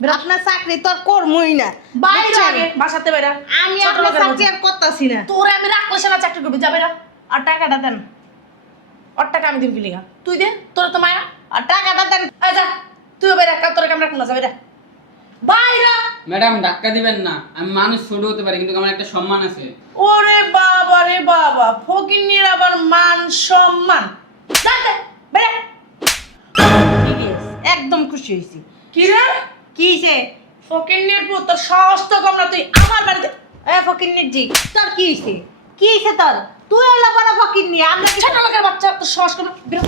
আপনার চাকরি তো আর করমই না। বাইরে আগে বাসাতে বাইরা। আমি আপনার চাকরি আর করতেছি না। তোরে আমি রাখলে সেনা চাকরি করবি, যা বাইরা। আর টাকাটা দেন। আর টাকা আমি দিব কি লিগা? তুই দে, তোর তো মায়া। আর টাকাটা দেন। এই যা, তুইও বাইরা, তোর কাম রাখ না, যা বাইরা। বাইরা। ম্যাডাম ধাক্কা দিবেন না, আমি মানুষ ছোট হতে পারি কিন্তু আমার একটা সম্মান আছে। ওরে বাবা রে বাবা, ফকিন্নির আবার মান সম্মান। যাতে বাইরা। ঠিক আছে, একদম খুশি হয়েছি। কি রে? কি হয়েছে? ফকিন্নির পুত, তোর সাহস তো কম না, তুই আমার বাড়িতে। ফকিন্নির জি, তোর কি হয়েছে? কি হয়েছে তোর? তুই এলা বড় ফকিন্নি, আমরা কি ছোট লোকের বাচ্চা, তোর সাহস কম না? বেরো,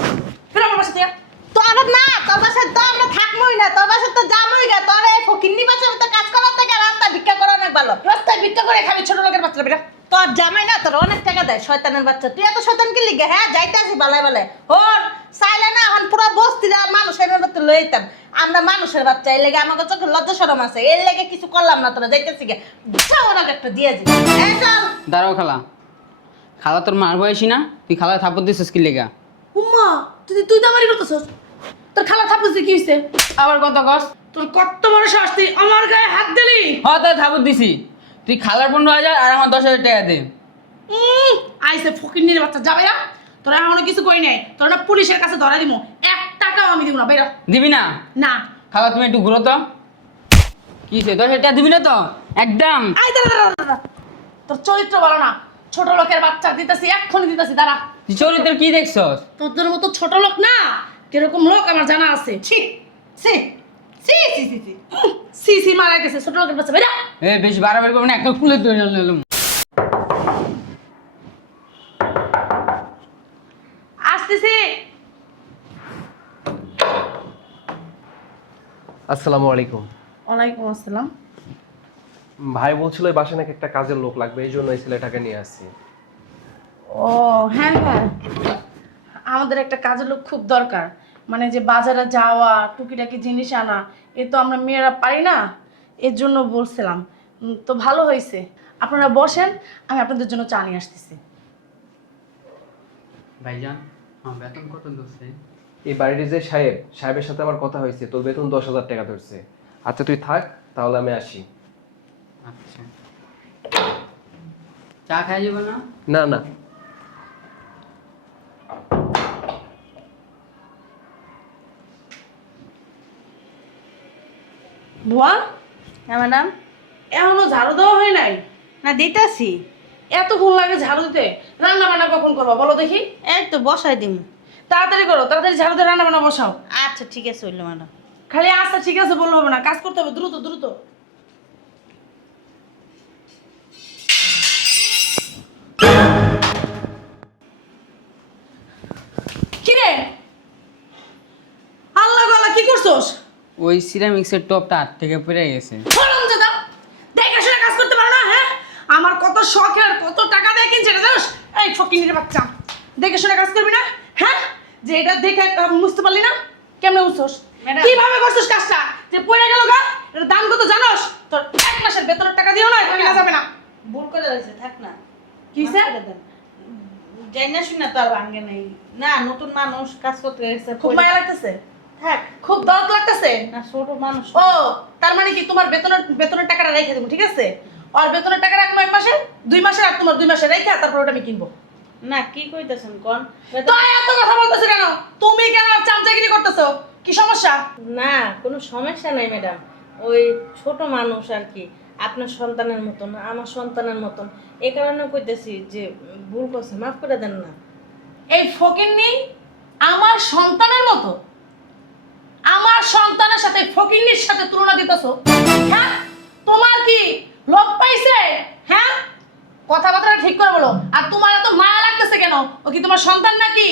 বেরো আমার বাসা থেকে। তোর না, তোর বাসায় তো আমরা থাকবোই না, তোর বাসায় তো যাবোই না। তোর এই ফকিন্নি বাসায় তো কাজ করার থেকে রাস্তা ভিক্ষা করা অনেক ভালো। রাস্তায় ভিক্ষা করে খাবি, ছোট লোকের বাচ্চা, বেরো। তোর জামাই না তোর অনেক টাকা দেয়, শয়তানের বাচ্চা। তুই এত শয়তান কি লিগে? হ্যাঁ, যাইতে আসি বালায় বালায়। ওর চাইলে না এখন পুরো বস্তির মানুষের মতো লইতাম। আমরা মানুষের বাচ্চা, এর লেগে আমাকে চোখে লজ্জা শরম আছে, এর লেগে কিছু করলাম না। তোরা যাইতেছি গে, ওনাকে একটা দিয়ে দিই। এই চল। দাঁড়াও খালা, খালা তোর মার বয়সী না? তুই খালা থাপ্পড় দিছিস কি লেগা? উম্মা, তুই তো আমারই করতেছস। তোর খালা থাপড়ছে কি হইছে? আবার কত কস? তোর কত বড় সাহস, তুই আমার গায়ে হাত দিলি? হ্যাঁ তাই থাপ্পড় দিছি। তুই খালার 15,000 আর আমার 10,000 টাকা দে। আইসে ফকিন্নির বাচ্চা, যা বাইরা। তোরা এখনো কিছু কই নাই, তোরা না পুলিশের কাছে ধরা দিমু। 1 টাকাও আমি দিব না, বাইরা। দিবি না? না। খালা তুমি একটু ঘুরো তো। কি সে 10,000 টাকা দিবি না তো? একদম। আই দাঁড়া দাঁড়া দাঁড়া। তোর চরিত্র ভালো না। ছোট লোকের বাচ্চা দিতেছি, এক্ষুনি দিতেছি, দাঁড়া। তুই চরিত্র কি দেখছস? তোদের মতো ছোট লোক না, কিরকম লোক আমার জানা আছে। ছি ছি ছি ছি ছি ছি। সি সি মারা গেছে ছোট লোকের বাচ্চা, বাইরা। এ বেশি বাড়াবাড়ি করবি না, একটা খুলে তুলে নিলাম। আসতেছি। আসসালামু আলাইকুম। ওয়ালাইকুম আসসালাম। ভাই বলছিল এই বাসায় নাকি একটা কাজের লোক লাগবে, এই জন্য এই ছেলেটাকে নিয়ে আসছি। ও হ্যাঁ হ্যাঁ, আমাদের একটা কাজের লোক খুব দরকার। মানে যে বাজারে যাওয়া, টুকিটাকি জিনিস আনা, এ তো আমরা মেয়েরা পারি না, এর জন্য বলছিলাম। তো ভালো হয়েছে, আপনারা বসেন, আমি আপনাদের জন্য চা নিয়ে আসতেছি। ভাইজান, আমার বেতন কত ধরছে? এই বাড়ির যে সাহেবের সাথে আমার কথা হয়েছে, তোর বেতন 10,000 টাকা ধরছে। আচ্ছা তুই থাক, তাহলে আমি আসি। আচ্ছা, চা খাই যাবো না? না না, বুয়া, হ্যাঁ ম্যাডাম। এখনো ঝাড়ু দেওয়া হয় নাই? না, দিতেছি। এত ফোন লাগে ঝাড়ু দিতে? রান্না বান্না কখন করবা বলো দেখি? এই তো বসাই দিম। তাড়াতাড়ি করো, তাড়াতাড়ি ঝাড়ু দিয়ে রান্না বান্না বসাও। আচ্ছা ঠিক আছে, হইলো ম্যাডাম। খালি আচ্ছা ঠিক আছে বললে হবে না, কাজ করতে হবে দ্রুত দ্রুত। কিরে আল্লাহ আল্লাহ, কি করছস? ওই সিরামিক্সের টপটা হাত থেকে পড়ে গেছে। হারামজাদা, দেখে শুনে কাজ করতে পারো না? হ্যাঁ, আমার কত শখের, কত টাকা দিয়ে কিনছে এটা জানোস? এই ফকিনীর বাচ্চা, দেখে শুনে কাজ করবি না? হ্যাঁ, যে এটা দেখে বুঝতে পারলি না? কেমনে বুঝছস? ম্যাডাম। কিভাবে করছস কাজটা যে পড়ে গেল গা? এর দাম কত জানোস? তোর 1 মাসের বেতনের টাকা দিও না, এটা নেওয়া যাবে না। ভুল করে দিয়েছে, থাক না। কিসে? মাফ করে দেন। যাই না শুনে তো আর ভাঙ্গে নাই। না, নতুন মানুষ কাজ করতে গেছে। খুব মায়া লাগতেছে, থাক। খুব দরদ লাগতেছে। না, ছোট মানুষ। ও তার মানে কি তোমার বেতনের টাকাটা রেখে দেবো, ঠিক আছে? আর বেতনের টাকা রাখবো 1 মাসে, 2 মাসে, আর তোমার 2 মাসে রেখে তারপর ওটা আমি কিনবো। না, কি কইতেছেন কোন? তো এত কথা বলতেছো কেন? তুমি কেন আর চামচাগিরি করতেছো? কি সমস্যা? না, কোনো সমস্যা নাই ম্যাডাম। ওই ছোট মানুষ আর কি, আপনার সন্তানের মতন, আমার সন্তানের মতন। এই কারণে কইতেছি যে ভুল করছে, মাফ করে দেন না। এই ফকিন্নি আমার সন্তানের মতো? আমার সন্তানের সাথে ফকিন্নির সাথে তুলনা দিতেছো? হ্যাঁ, তোমার কি লোভ পাইছে? হ্যাঁ, কথাবার্তা ঠিক করে বলো। আর তোমার এত মায়া লাগতেছে কেন? ও কি তোমার সন্তান নাকি?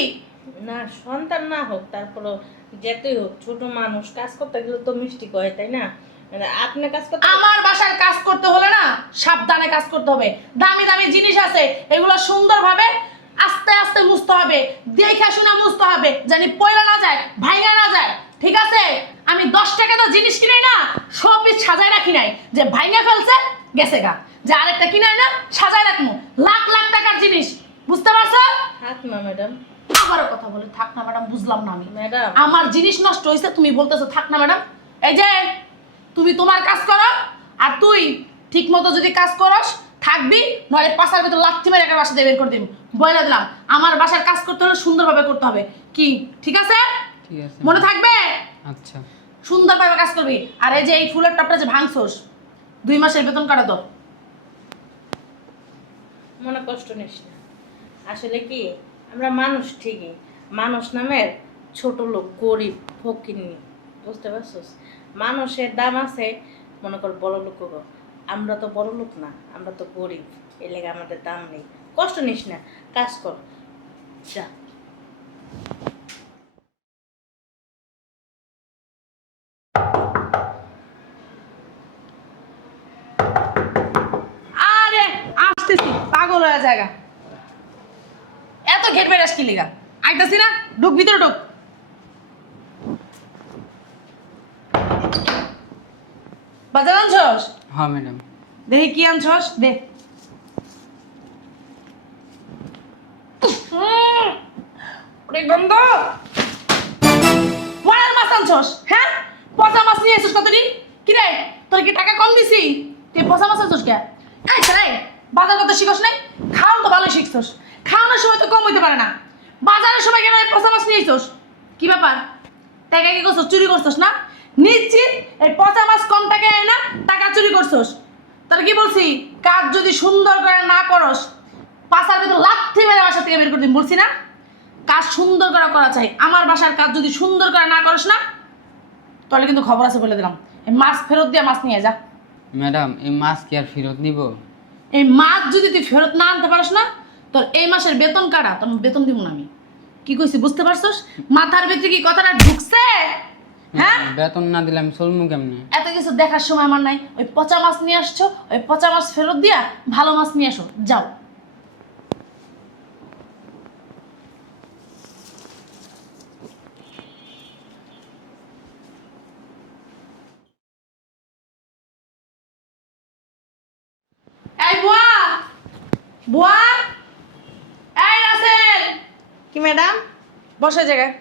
না, সন্তান না হোক, তারপরও যেতেই হোক, ছোট মানুষ কাজ করতে গেলে তো মিষ্টি কয়, তাই না? মানে আপনি কাজ করতে আমার বাসায় কাজ করতে হলে না সাবধানে কাজ করতে হবে। দামি দামি জিনিস আছে, এগুলো সুন্দরভাবে আস্তে আস্তে মুছতে হবে, দেখে শুনে মুছতে হবে, জানি পয়লা না যায়, ভাঙা না যায়, ঠিক আছে? আমি 10 টাকা তো জিনিস কিনে না সব পিস সাজায় রাখি নাই, যে ভাঙা ফেলছে গেছে গা, যে আরেকটা কিনে না সাজায় রাখবো। লাখ লাখ টাকার জিনিস, বুঝতে পারছো? থাক না ম্যাডাম। আবারও কথা বলে থাক না ম্যাডাম, বুঝলাম না আমি। ম্যাডাম। আমার জিনিস নষ্ট হয়েছে, তুমি বলতেছো থাক না ম্যাডাম? এই যে তুমি তোমার কাজ করো, আর তুই ঠিক মতো যদি কাজ করস থাকবি, নয় পাশার ভিতর লাথি মেরে একটা বাসা দিয়ে বের করে দিবি। বলে দিলাম, আমার বাসার কাজ করতে হলে সুন্দরভাবে করতে হবে। কি ঠিক আছে? ঠিক আছে মনে থাকবে? আচ্ছা সুন্দরভাবে কাজ করবি। আর এই যে এই ফুলের টপটা যে ভাঙছোস, 2 মাসের বেতন কাটা দাও। মনে কষ্ট নিস না। আসলে কি, আমরা মানুষ ঠিকই, মানুষ নামের ছোট লোক, গরিব, ফকিন্নি, বুঝতে পারছিস? মানুষের দাম আছে, মনে কর বড় লোক। আমরা তো বড় লোক না, আমরা তো গরিব, এই লেগে আমাদের দাম নেই। কষ্ট নিস না, কাজ কর, যা। আরে আসতেছি, পাগল হয়ে জায়গা। এত ঘেট বেড়াস কি লিগা? আইতাছি না, ঢুক ভিতরে ঢুক। বাজার আনছস? হ্যাঁ ম্যাডাম। দেখি কি আনছস, দে। অনেক গন্ধ। মরার মাছ আনছস? হ্যাঁ, পচা মাছ নিয়ে এসেছিস কতদিন? কি রে, তোর কি টাকা কম দিছি? তুই পচা মাছ আনছস কে? এই ছেলে, বাজার কথা শিখছ নাই? খাওন তো ভালোই শিখছস, খাওয়ানোর সময় তো কম হইতে পারে না। বাজারের সময় কেন এই পচা মাছ নিয়ে এসেছিস? কি ব্যাপার? টাকা কি করছস? চুরি করছস না? নিশ্চিত এই পচা মাছ কম টাকায় আয় না, টাকা চুরি করছস। তাহলে কি বলছি, কাজ যদি সুন্দর করে না করস, পাশার ভিতর লাথি মেরে বাসা থেকে বের করে দিন বলছি না? কাজ সুন্দর করে করা চাই। আমার বাসার কাজ যদি সুন্দর করে না করস না, তাহলে কিন্তু খবর আছে বলে দিলাম। এই মাছ ফেরত দিয়ে মাছ নিয়ে যা। ম্যাডাম এই মাছ কি আর ফেরত নিব? এই মাছ যদি তুই ফেরত না আনতে পারিস না, তোর এই মাসের বেতন কাটা, তোর বেতন দিব না আমি। কি কইছি বুঝতে পারছস? মাথার ভিতরে কি কথাটা ঢুকছে? হ্যাঁ, বেতন না দিলে আমি চলমু কেমনে? এত কিছু দেখার সময় আমার নাই। ওই পচা মাছ নিয়ে আসছো, ওই পচা মাছ ফেরত দিয়া ভালো মাছ নিয়ে আসো, যাও। এই বুয়া, বুয়া, এই রাসেল, কি ম্যাডাম? বসে জায়গায়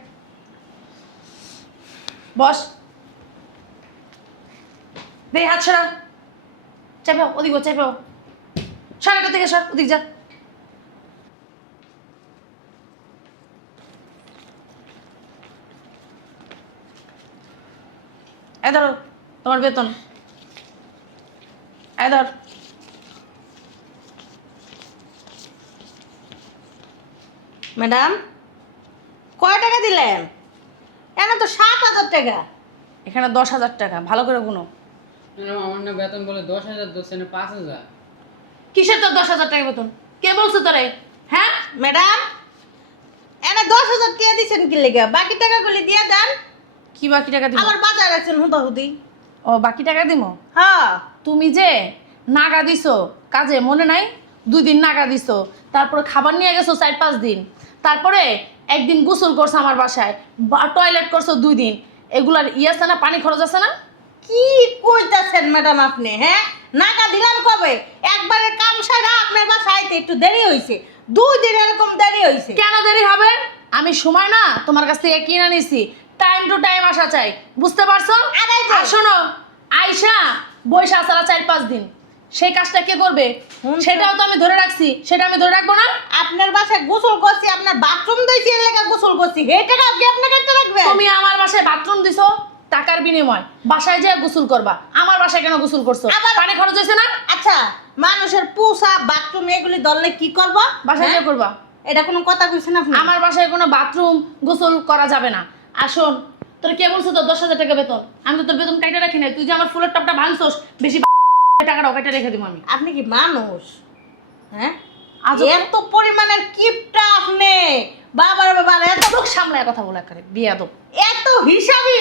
বস। দে হাত সরা, চাপাও ওদিক, চাপাও সর, এখান থেকে সর, ওদিক যা। এই ধরো তোমার বেতন, এই ধর। ম্যাডাম, কয় টাকা দিলেন? এনে তো 7,000 টাকা। এখানে 10,000 টাকা, ভালো করে গুনো। ম্যাডাম আমার না বেতন বলে 10,000 দোষ না 5,000। কিসের তোর 10,000 টাকা বেতন? কে বলছো তোরে? হ্যাঁ, ম্যাডাম, এনে 10,000 টাকা দিছেন কি লেগে? বাকি টাকাগুলি দিয়ে দেন। কি বাকি টাকা দিব? আবার বাজার আছেন হুদাহুদি। ও বাকি টাকা দিমো? হ্যাঁ, তুমি যে নাগা দিছো কাজে, মনে নাই? 2 দিন নাগা দিছো, তারপরে খাবার নিয়ে গেছো 4-5 দিন, তারপরে একদিন গোসল করছো আমার বাসায়, টয়লেট করছো 2 দিন। এগুলার আছে না, পানি খরচ আছে না? কি কইতাছেন ম্যাডাম আপনি? হ্যাঁ, নাকা দিলাম কবে? একবারে কাম সারা আপনার বাসায় আইতে একটু দেরি হইছে, 2 দিন এরকম দেরি হইছে। কেন দেরি হবে? আমি সময় না তোমার কাছ থেকে কিনে নিছি, টাইম টু টাইম আসা চাই, বুঝতে পারছো? আরে যে- আর শোনো, আয়শা বৈশা সারা 4-5 দিন, সেই কাজটা কে করবে? সেটাও তো আমি ধরে রাখছি, সেটা আমি ধরে রাখবো না? আপনার বাসায় গোসল করছি, আপনার বাথরুম দিয়েছি, এর লেগে গোসল করছি, হে টাকা কি আপনি কাটতে রাখবেন? তুমি আমার বাসায় বাথরুম দিছো টাকার বিনিময়, বাসায় যেয়ে গোসল করবা। আমার বাসায় কেন গোসল করছো? আবার- পানি খরচ হয়েছে না? আচ্ছা, মানুষের পোষা বাথরুম এগুলি ধরলে কি করব? বাসায় যেয়ে করবা। এটা কোনো কথা কইছেন আপনি? আমার বাসায় কোনো বাথরুম গোসল করা যাবে না। আর শোন, তোর কে বলছো তোর 10,000 টাকা বেতন? আমি তো তোর বেতন কাইটা রাখি নাই। তুই যে আমার ফুলের টপটা ভাঙছস, বেশি টাকাটাও কাইটা রেখে দিব আমি। আপনি কি মানুষ? হ্যাঁ, আজব। এত পরিমাণের কিপটা আপনি, বাবার বাবার এত লোক সামলায় কথা বলে করে বিয়াদব। এত হিসাবি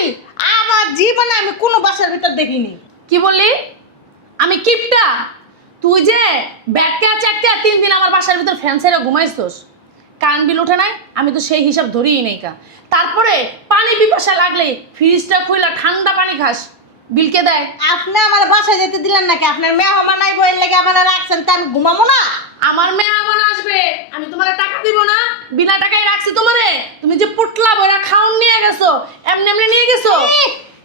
আমার জীবনে আমি কোনো বাসার ভিতর দেখিনি। কি বললি? আমি কিপটা? তুই যে ব্যাটকে চাকতে 3 দিন আমার বাসার ভিতর ফ্যান ছেড়ে ঘুমাইছস, কান বিল ওঠে নাই? আমি তো সেই হিসাব ধরিই নাই কা। তারপরে পানি পিপাসা লাগলে ফ্রিজটা খুইলা ঠান্ডা পানি খাস, বিল কে দেয়? আপনি আমার বাসায় যেতে দিলেন নাকি? আপনার মেহমান আইবো, এর লেগে আপনারা রাখছেন, তা আমি ঘুমাবো না? আমার মেয়ে আমার আসবে, আমি তোমার টাকা দিব না? বিনা টাকায় রাখছি তোমারে। তুমি যে পুটলা বইরা খাওন নিয়ে গেছো, এমনি এমনি নিয়ে গেছো।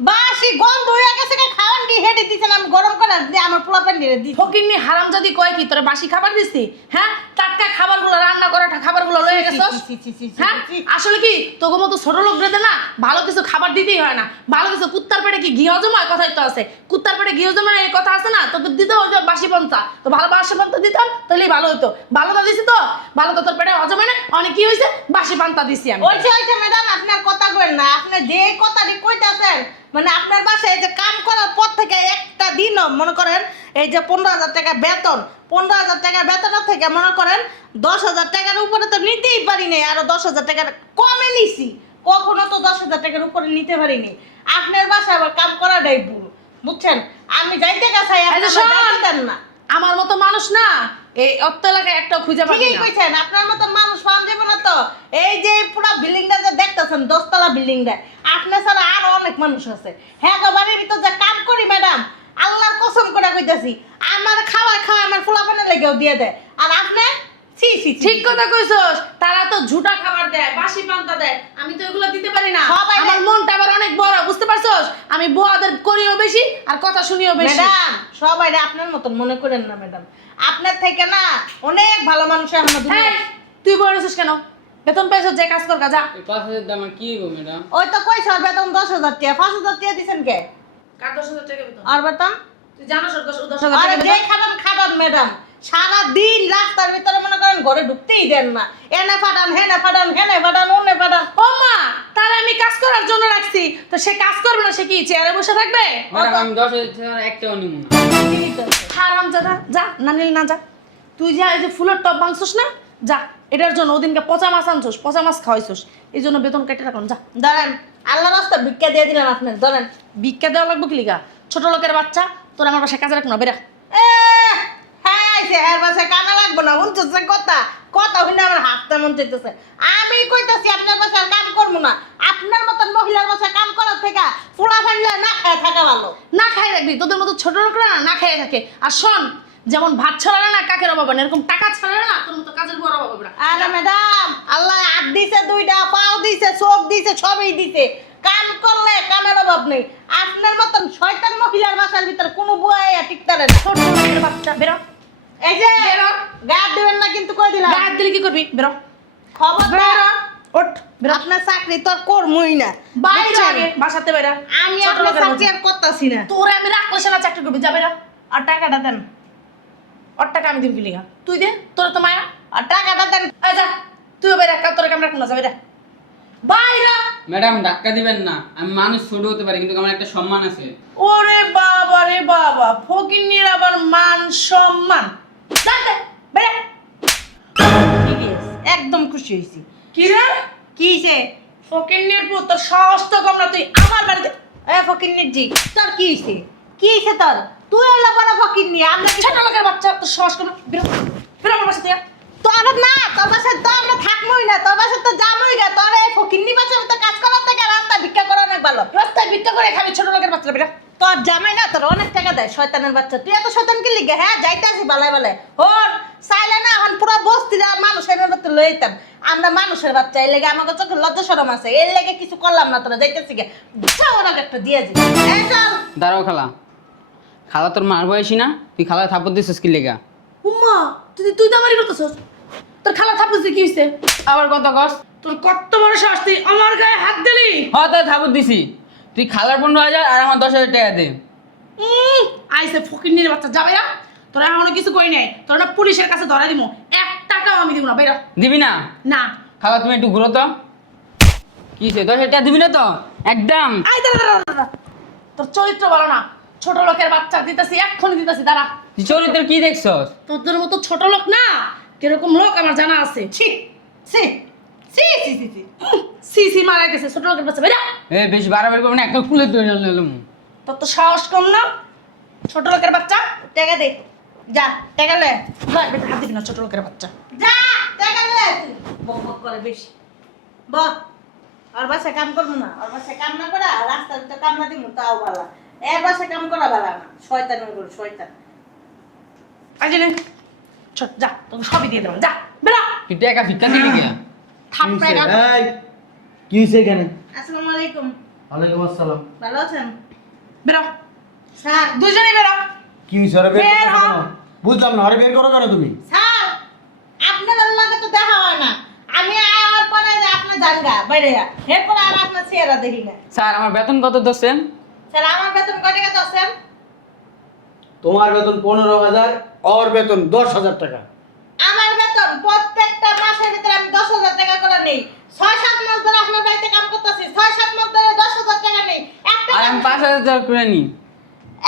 বাসি গন্ধ হয়ে গেছে, খাওয়ান কি রেডি দিছেন আমি গরম করে দিয়ে আমার পোলা পানি দিই ফকিন্নি হারাম যদি কয় কি তোরে বাসি খাবার দিছি হ্যাঁ টাটকা খাবারগুলো রান্না করা খাবারগুলো লয়ে গেছস হ্যাঁ আসলে কি তোগো মতো ছোট লোক রেদে না ভালো কিছু খাবার দিতেই হয় না ভালো কিছু কুত্তার পেটে কি ঘি হজম হয় কথাই তো আছে কুত্তার পেটে ঘি হজম হয় এই কথা আছে না তোকে দিতে হইতো বাসি পন্থা তো ভালো বাসি পন্থা দিতাম তাহলেই ভালো হইতো ভালো তো দিছি তো ভালো তো তোর পেটে হজম হয় না অনেক কি হয়েছে বাসি পান্তা দিছি আমি ওইছে ম্যাডাম আপনার কথা কইেন না আপনি যে কথাটি কইতাছেন মানে আপনার বাসায় এই যে কাম করার পর থেকে একটা দিনও মনে করেন এই যে 15,000 টাকা বেতন 15,000 টাকা বেতনের থেকে মনে করেন 10,000 টাকার উপরে তো নিতেই পারি নাই আরো 10,000 টাকার কমে নিছি কখনো তো 10,000 টাকার উপরে নিতে পারিনি আপনার বাসায় আবার কাম করাটাই ভুল বুঝছেন আমি যাইতে গেছাই এই যে আপনি শোন, যাইতে দেন না আমার মতো মানুষ না এই অত্ত এলাকায় একটা খুঁজে পাবি ঠিকই না কইছেন আপনার মতো মানুষ পাওয়া যাবে না তো এই যে পুরো বিল্ডিংটা যে দেখতেছেন 10তলা বিল্ডিংটা আপনার ছাড়া আরো অনেক মানুষ আছে হ্যাঁ গো বাড়ির ভিতর যে কাম করি ম্যাডাম আল্লাহর কসম করে কইতাছি আমার খাওয়া আমার ফুলাপানের লেগেও দিয়ে দেয় আর আপনি ছি ছি ছি, ঠিক ছি। কথা কইছস তারা তো ঝুটা খাবার দেয় বাসি পান্তা দেয় আমি তো এগুলো দিতে পারি না সবাই আমার মনটা আবার অনেক বড় বুঝতে পারছস আমি বুয়াদের করিও বেশি আর কথা শুনিও বেশি ম্যাডাম সবাই আপনার মতন মনে করেন না ম্যাডাম আপনার থেকে না অনেক ভালো মানুষ আমার এই, তুই বলেছিস কেন বেতন পেয়েছস যে কাজ কর যা এই 5,000 দাম আর কি গো ম্যাডাম? ওই তো কইছ বেতন 10,000 টাকা 5,000 টাকা দিছেন কে কার 10,000 টাকা বেতন আর বেতন তুই জানোস ওর 10,000 আরে টাকা যে বেতন? খাবেন খাবেন ম্যাডাম সারা দিন রাস্তার ভিতরে মনে করেন ঘরে ঢুকতেই দেন না এনে ফাটান হেনে ফাটান হেনে ফাটান ওনে ফাটান ও মা তাহলে আমি কাজ করার জন্য রাখছি তো সে কাজ করবে না সে কি চেয়ারে বসে থাকবে ম্যাডাম আমি 10,000 টাকা একটাও নিব না। হারাম জাদা যা না নিলে না যা তুই যা এই যে ফুলের টপ ভাঙছস না যা এটার জন্য ওদিনকে পচা মাছ আনছস পচা মাছ খাওয়াইছস এই জন্য বেতন কেটে রাখুন যা ধরেন আল্লাহ রাস্তা ভিক্ষা দিয়ে দিলাম আপনার ধরেন ভিক্ষা দেওয়া লাগবে কি লিগা ছোট লোকের বাচ্চা তোর আমার বাসায় কাজে রাখুন না বেরা হ্যাঁ আইছে হ্যাঁ বাসে কানা লাগবো না শুনতেছে কথা কথা শুনে আমার হাতটা মন চাইতেছে আমি কইতাছি আপনার বাসায় কাম করবো না আপনার মতন মহিলার বাসায় কাম করার থেকে ফুলা ফানলে না খায় থাকা ভালো না খাই রাখবি তোদের মতো ছোট লোকরা না খেয়ে থাকে আর শোন যেমন ভাত ছড়ালে না কাকের অভাব হয় না এরকম টাকা ছড়ালে না তোর মতো কাজের বড় অভাব হবে না আরে ম্যাডাম আল্লাহ হাত দিছে দুইটা পাও দিছে চোখ দিছে সবই দিছে কাম করলে কামের অভাব নেই আপনার মতন শয়তান মহিলার বাসার ভিতরে কোনো বুয়া টিকতারে না ছোট লোকের বাচ্চা বেরো এই যে বেরো। গা দিবেন না কিন্তু কই দিলাম গায়ে হাত দিলে কি করবি বেরো খবর বেরো ওঠ বেরো আপনার চাকরি তো আর করমই না বাইরে বুঝছেন? আগে বাসাতে বেরো আমি ছোট আপনার লোকের চাকরি মতো। আর করতেছি না তোরে আমি রাখলে সে না চাকরি করবি যা বেরো আর টাকাটা দেন ওর টাকা আমি দিম কি লিগা তুই দে তোর তো মায়া আর টাকাটা দেন আয় যা তুইও বেরা তোর কাম রাখুন না যা বেরা বাইরা ম্যাডাম ধাক্কা দিবেন না আমি মানুষ ছোট হতে পারি কিন্তু আমার একটা সম্মান আছে। ওরে বাবা রে বাবা ফকিন্নির আবার মান সম্মান জানতে বেরা ঠিক আছে একদম খুশি হয়েছি কি রে কি হয়েছে ফকিন্নির পুত তোর সাহস তো কম না তুই আমার বাড়িতে এ ফকিন্নির জি তোর কি হয়েছে কি হয়েছে তোর তুই হলো বড় ফকিন্নি আমরা কি ছোট লোকের বাচ্চা তোর সাহস কম না বেরো বেরো আমার বাসা থেকে তোর না তোর বাসায় তো আমরা থাকবোই না তোর বাসায় তো যাবোই না তোর এই ফকিন্নি বাসায় তো কাজ করার থেকে রাস্তা ভিক্ষা করা অনেক ভালো রাস্তায় ভিক্ষা করে খাবি ছোট লোকের বাচ্চা বেরা তোর জামাই না তোর অনেক টাকা দেয় শয়তানের বাচ্চা তুই এত শয়তান কি লিগে হ্যাঁ যাইতে আসি বালায় বালায় হন চাইলে না এখন পুরো বস্তির মানুষের মতো লইতাম আমরা মানুষের বাচ্চা এই লেগে আমাকে চোখে লজ্জা শরম আছে এর লেগে কিছু করলাম না তোরা যাইতেছি গে যাও ওনাকে একটা দিয়ে দিই এই চল দাঁড়াও খালা খালা তোর মার বয়সী না তুই খালা থাপড় দিছিস কি লেগা? উম্মা তুই তো আমারই করতেছস তোর খালা থাপড়ছে কি হইছে আবার কত কস? তোর কত বড় সাহস তুই আমার গায়ে হাত দিলি হ্যাঁ তাই থাপড় দিছি তুই খালার 15,000 আর আমার 10,000 টাকা দে। আইসে ফকিন্নির বাচ্চা যাবে না তোরা এখনো কিছু কই নাই তোরা না পুলিশের কাছে ধরা দিমু 1 টাকাও আমি দিব না বাইরা দিবি না? না খালা তুমি একটু ঘুরো তো কি সে 10,000 টাকা দিবি না তো একদম? আই দাঁড়া তোর চরিত্র ভালো না ছোট লোকের বাচ্চা দিতেছি এক্ষুনি দিতেছি দাঁড়া তুই চরিত্র কি দেখছস? তোদের মতো ছোট লোক না কিরকম লোক আমার জানা আছে ছি ছি ছি ছি ছি ছি সি সি মারা গেছে ছোট লোকের বাচ্চা বাইরা এ বেশ বাড়াবাড়ি করবি না একটা কুলে তুলে নিলাম। তোর তো সাহস কম না ছোট লোকের বাচ্চা টাকা দে যা টাকা লে যা, বেটা হাত দিবি না ছোট লোকের বাচ্চা যা টাকা লে বক বক করে বেশি বক আর বাসা কাম করবো না আর বাসা কাম না করা রাস্তার তো কাম না দিব তাও ভালো এর বাসা কাম করা ভালো না শয়তান গুলো শয়তান আজ নে ছোট যা তোকে সবই দিয়ে দেবো যা বেরা তুই টাকা ভিক্ষা দিবি কে? থাপ্পড়ে গা এই, কি হয়েছে এখানে? আসসালামু আলাইকুম ওয়ালাইকুম আসসালাম। ভালো আছেন বেরা স্যার দুজনেই বেরো। কি হইছে রে বের বের করো হ। কেন? বুঝলাম না, আরে বের করো কেন তুমি? স্যার আপনার আল্লাহকে তো দেখা হয় না, আমি আয়ার পরে যে আপনি জানগা বাইরে এরপরে আর আপনার চেহারা দেখি না। স্যার আমার বেতন কত ধরছেন? স্যার আমার বেতন কত টাকা দছেন? তোমার বেতন 15,000, ওর বেতন 10,000 টাকা। আমার বেতন প্রত্যেকটা মাসের ভিতরে আমি 10,000 টাকা করে নেই। 6-7 মাস ধরে আপনার বাড়িতে কাম করতেছি, 6-7 মাস ধরে 10,000 টাকা নেই। আর আমি 5,000 করে নিই।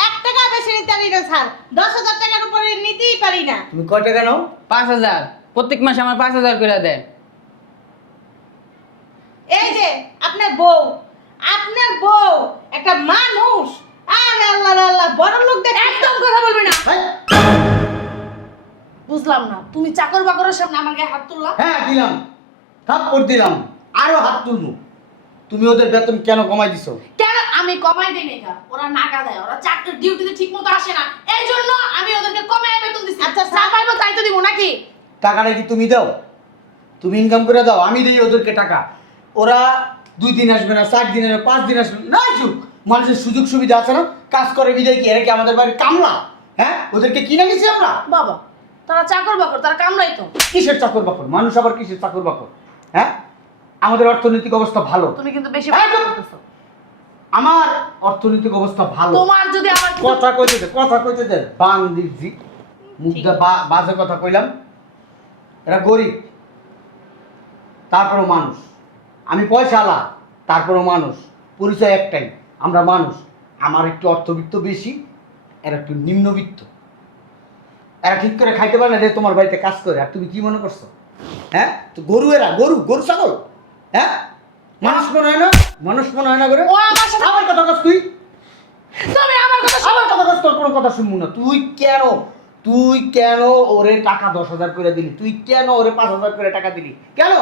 1 টাকা বেশি নিতে পারি না স্যার, 10,000 টাকার উপরে নিতেই পারি না। তুমি কয় টাকা নাও? 5,000 প্রত্যেক মাসে আমার 5,000 করে দেয়। এই যে আপনার বউ একটা মানুষ, আরে আল্লাহ রে আল্লাহ, বড় লোক দেখে একদম কথা বলবি না। হ্যাঁ? বুঝলাম না, তুমি চাকর বাকরের সামনে আমার গায়ে হাত তুললা। হ্যাঁ দিলাম, থাপ্পড় দিলাম, আরো হাত তুলবো। তুমি ওদের বেতন কেন কমাই দিছো? কেন আমি কমাই দেই নাই গা, ওরা নাকা দেয়, ওরা চাকরির ডিউটিতে ঠিক মতো আসে না, এই জন্য আমি ওদেরকে কমায় বেতন দিছি। আচ্ছা, যা পাইবো তাই তো দিব নাকি? টাকাটা কি তুমি দাও? তুমি ইনকাম করে দাও, আমি দিই ওদেরকে টাকা। ওরা 2 দিন আসবে না, 4 দিন আসবে, 5 দিন আসবে না, আসুক। মানুষের সুযোগ সুবিধা আছে না, কাজ করে বিদায় কি এরা কি আমাদের বাড়ির কামলা? হ্যাঁ, ওদেরকে কিনে গেছি আমরা। বাবা তারা চাকর বাকর, তারা কামড়াই তো। কিসের চাকর বাকর? মানুষ আবার কিসের চাকর বাকর? হ্যাঁ, আমাদের অর্থনৈতিক অবস্থা ভালো। তুমি কিন্তু বেশি হ্যাঁ, কথা তো- বলতেছো। আমার অর্থনৈতিক অবস্থা ভালো। তোমার যদি আমার কথা কইতে দে বান্দিজি, মুদ্রা বাজে কথা কইলাম। এরা গরিব, তারপরও মানুষ। আমি পয়সাওয়ালা, তারপরও মানুষ। পরিচয় একটাই, আমরা মানুষ। আমার একটু অর্থবিত্ত বেশি, এরা একটু নিম্নবিত্ত। এরা ঠিক করে খাইতে পারে না যে তোমার বাড়িতে কাজ করে। আর তুমি কি মনে করছো? হ্যাঁ, তো গরু, এরা গরু ছাগল। হ্যাঁ, মানুষ মনে হয় না, মানুষ মনে হয় না করে। ও আমার সাথে আমার কথা কস তুই, তুমি আমার কথা শোনো। আমার কথা কস, তোর কোনো কথা শুনবো না। তুই কেন ওরে টাকা 10,000 করে দিলি? তুই কেন ওরে 5,000 করে টাকা দিলি? কেন?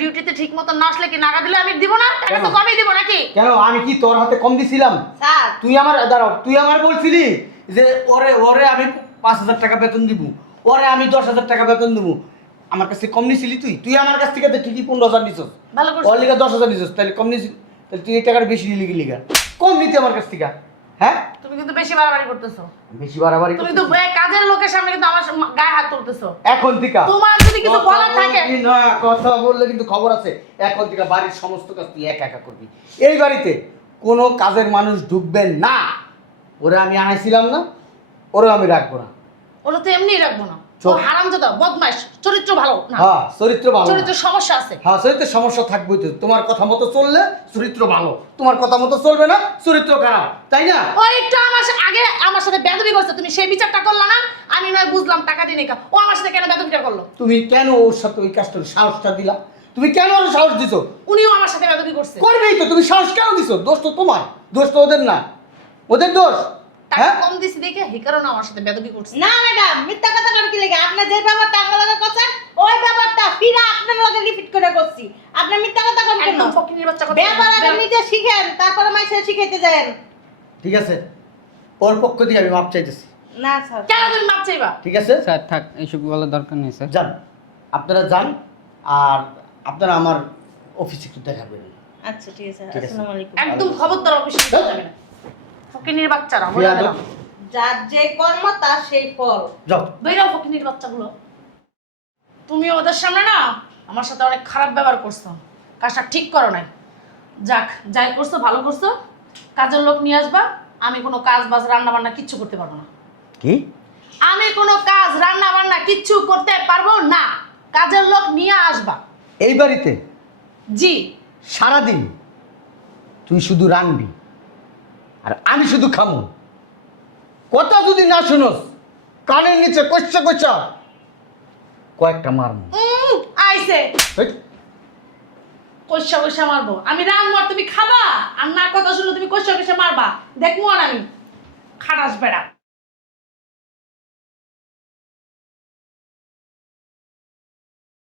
ডিউটিতে ঠিক মতো না আসলে কি নাকা দিলে আমি দিব না? টাকা তো কেন? কমই দিব নাকি? কেন আমি কি তোর হাতে কম দিছিলাম? স্যার তুই আমার বলছিলি যে ওরে আমি 5,000 টাকা বেতন দিব, ওরে আমি 10,000 টাকা বেতন দিব। আমার কাছে কম নিছিলি তুই আমার কাছ থেকে তো ঠিকই 15,000 নিছস, ভালো করছিস। ওর লিগা 10,000 নিছস, তাহলে কম নিছিস? তাহলে তুই এই টাকার বেশি নিলি কি লিগা? কম নিতে আমার কাছ থেকে। হ্যাঁ, তুমি কিন্তু বেশি বাড়াবাড়ি করতেছো। বেশি বাড়াবাড়ি তুমি তো কাজের লোকের সামনে কিন্তু আমার গায়ে হাত তুলতেছো। এখন থেকে তোমার যদি কিছু কথা বলার থাকে বলবি না, কথা বললে কিন্তু খবর আছে। এখন থেকে বাড়ির সমস্ত কাজ তুই একা একা করবি। এই বাড়িতে কোনো কাজের মানুষ ঢুকবে না। ওরা আমি আনাইছিলাম না, ওরা আমি রাখবো না। ওরা তো এমনিই রাখবো না। ও চোখ। হারামজাদা, বদমাইশ, চরিত্র ভালো না। হ্যাঁ, চরিত্র ভালো না। চরিত্রের সমস্যা আছে। হ্যাঁ, চরিত্রের সমস্যা থাকবেই তো। তোমার কথা মতো চললে চরিত্র ভালো, তোমার কথা মতো চলবে না, চরিত্র খারাপ, তাই না? ও একটু আগে আমার সাথে বেদবি করছে, তুমি সেই বিচারটা করলা না? আমি নয় বুঝলাম টাকা দিনে কা, ও আমার সাথে কেন বেদবিটা করলো? তুমি কেন ওর সাথে ওই কাজটার সাহসটা দিলা? তুমি কেন ওর সাহস দিছো? উনিও আমার সাথে বেদবি করছে। করবেই তো, তুমি সাহস কেন দিছো? দোষ তো তোমার, দোষ তো ওদের না। ওদের দোষ। টাকা হ্যাঁ, কম দিছি দেখে এই কারণে আমার সাথে বেদবি করছে। না ম্যাডাম, মিথ্যা কথা করে কি লাগে? আপনি যে ব্যাপারটা আমার লগে করছেন ওই ব্যাপারটা ফিরে আপনার লগে রিপিট করে করছি। আপনি মিথ্যা কথা কোন কেন? একদম ফকিনীর বাচ্চা কথা। ব্যাপার আগে নিজে শিখেন, তারপরে মাইসে শিখাইতে যান। ঠিক আছে, ওর পক্ষ দিয়ে আমি মাপ চাইতেছি। না স্যার, কেন তুমি মাপ চাইবা? ঠিক আছে, স্যার থাক, এইসব বলার দরকার নেই স্যার। যান, আপনারা যান। আর আপনারা আমার অফিসে একটু দেখা করবেন। আচ্ছা ঠিক আছে, ঠিক আছে। আসসালামু আলাইকুম। একদম খবরদার অফিসে যেতে যাবে না। ফকিনীর বাচ্চারা বলে বিয়াদব। দিলাম। যার যে কর্ম তার সেই ফল। যাও। বেরাও ফকিনীর বাচ্চাগুলো। তুমি ওদের সামনে না আমার সাথে অনেক খারাপ ব্যবহার করছো, কাজটা ঠিক করো নাই। যাক, যাই করছো ভালো করছো। কাজের লোক নিয়ে আসবা। আমি কোনো কাজ বাজ রান্না বান্না কিচ্ছু করতে পারবো না। কি? আমি কোনো কাজ রান্না বান্না কিচ্ছু করতে পারবো না। কাজের লোক নিয়ে আসবা। এই বাড়িতে জি। সারাদিন তুই শুধু রানবি আর আমি শুধু খামু। কথা যদি না শুনোস, কানের নিচে কচ্চা কয়েকটা মারমু। আইছে এই, কষা কষা মারবো। আমি রান্না আর তুমি খাবা, আর না কথা শুনলে তুমি কষা কষা মারবা। দেখবো আর আমি খাটাস বেড়া।